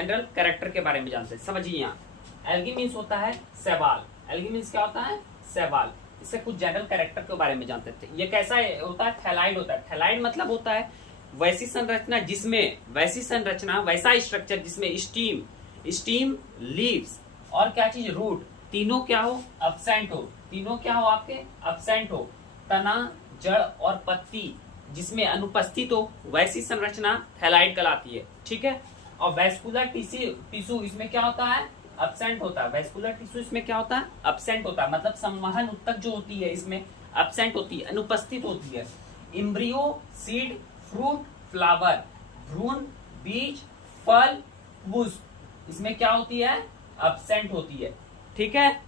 General character के बारे में जानते हैं। समझिए यहाँ एल्गी मीन्स होता है शैवाल। एल्गी मीन्स क्या होता है? शैवाल। इससे कुछ जनरल कैरेक्टर के बारे में जानते थे। ये कैसा होता है? थैलाइड होता है। थैलाइड मतलब होता है वैसी संरचना जिसमें, वैसा स्ट्रक्चर जिसमें स्टीम लीव्स और क्या चीज, रूट, तीनों क्या हो? अब्सेंट हो। तीनों क्या हो आपके? अब्सेंट हो। तना, जड़ और पत्ती जिसमें अनुपस्थित हो, वैसी संरचना थैलाइड कहलाती है। ठीक है। और वैस्कुलर टिश्यू इसमें क्या होता है? अब्सेंट होता है। वैस्कुलर टिश्यू इसमें क्या होता है? अब्सेंट होता है। मतलब संवहन उत्तक जो होती है इसमें अब्सेंट होती है, अनुपस्थित होती है। एम्ब्रियो, सीड, फ्रूट, फ्लावर, भ्रूण, बीज, फल, पुष्प इसमें क्या होती है? अब्सेंट होती है। ठीक है।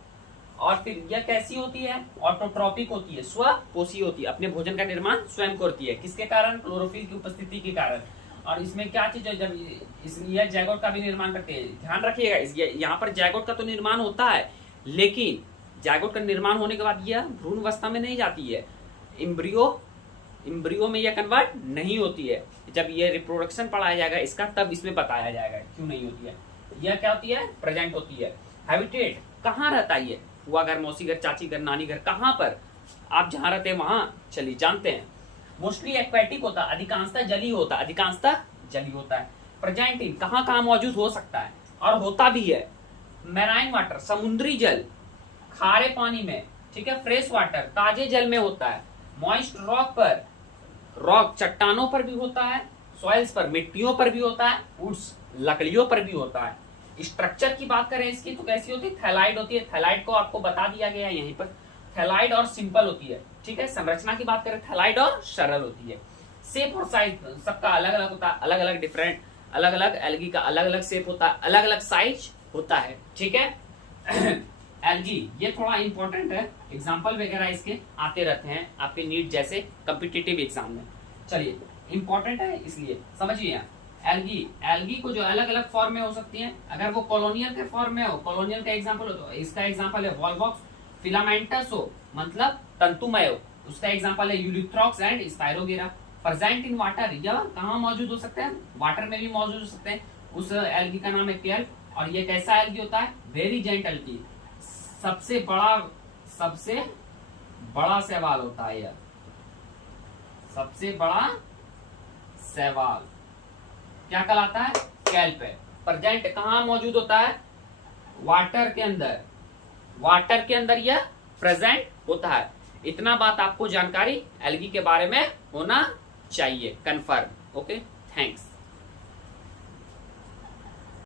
और फिर यह कैसी होती है? ऑटोट्रॉपिक होती है, स्वपोषी होती है, अपने भोजन का निर्माण स्वयं करती है। किसके कारण? क्लोरोफिल की उपस्थिति के कारण। और इसमें क्या चीज है, जब यह जैगोट का भी निर्माण करते हैं। ध्यान रखिएगा, यहाँ पर जैगोट का तो निर्माण होता है, लेकिन जैगोट का निर्माण होने के बाद यह भ्रूण अवस्था में नहीं जाती है, इम्ब्रियो में यह कन्वर्ट नहीं होती है। जब यह रिप्रोडक्शन पढ़ाया जाएगा इसका, तब इसमें बताया जाएगा क्यों नहीं होती है। यह क्या होती है? प्रेजेंट होती है। हैबिटेट कहाँ रहता है? ये हुआ घर, मौसी घर, चाची घर, नानी घर, कहाँ पर? आप जहाँ रहते हैं वहां चलिए जानते हैं। मोस्टली एक्वेटिक होता है, अधिकांशतः जली होता है। प्रेजेंट इन कहाँ कहाँ मौजूद हो सकता है और होता भी है? मैराइन वाटर, समुद्री जल, खारे पानी में। ठीक है। फ्रेश वाटर, ताजे जल में होता है। मॉइस्ट रॉक पर, रॉक चट्टानों पर भी होता है। सॉइल्स पर, मिट्टियों पर भी होता है। वुड्स, लकड़ियों पर भी होता है। स्ट्रक्चर की बात करें इसकी तो कैसी होती है? थैलाइड होती है। थैलाइड को आपको बता दिया गया है यहीं पर। थैलाइड और सिंपल होती है। ठीक है। संरचना की बात करें थैलाइड और सरल होती है। शेप और साइज सबका अलग अलग होता है, अलग अलग डिफरेंट, अलग अलग एल्गी का अलग अलग शेप होता है, अलग अलग साइज होता है। ठीक है। एल्गी ये थोड़ा इंपॉर्टेंट है, एग्जाम्पल वगैरह इसके आते रहते हैं आपके नीट जैसे कॉम्पिटिटिव एग्जाम में। चलिए इंपॉर्टेंट है इसलिए समझिए। एल्गी को जो अलग अलग फॉर्म में हो सकती है, अगर वो कॉलोनियल के फॉर्म में हो, कॉलोनियल का एग्जांपल हो तो इसका एग्जांपल है वॉलवॉक्स। फिलामेंटस हो मतलब तंतुमय हो, उसका एग्जांपल है यूलिथ्रॉक्स एंड स्पाइरोगेरा। प्रेजेंट इन वाटर, यह कहाँ मौजूद हो सकते हैं? वाटर में भी मौजूद हो सकते हैं। उस एल्गी का नाम है केल्प। और ये कैसा एल्गी होता है? Very giant algae. सबसे बड़ा शैवाल होता है यह, सबसे बड़ा शैवाल क्या कहलाता है? केल्प है। प्रेजेंट कहाँ मौजूद होता है? वाटर के अंदर यह प्रेजेंट होता है। इतना बात आपको जानकारी एल्गी के बारे में होना चाहिए, कंफर्म। Okay, thanks.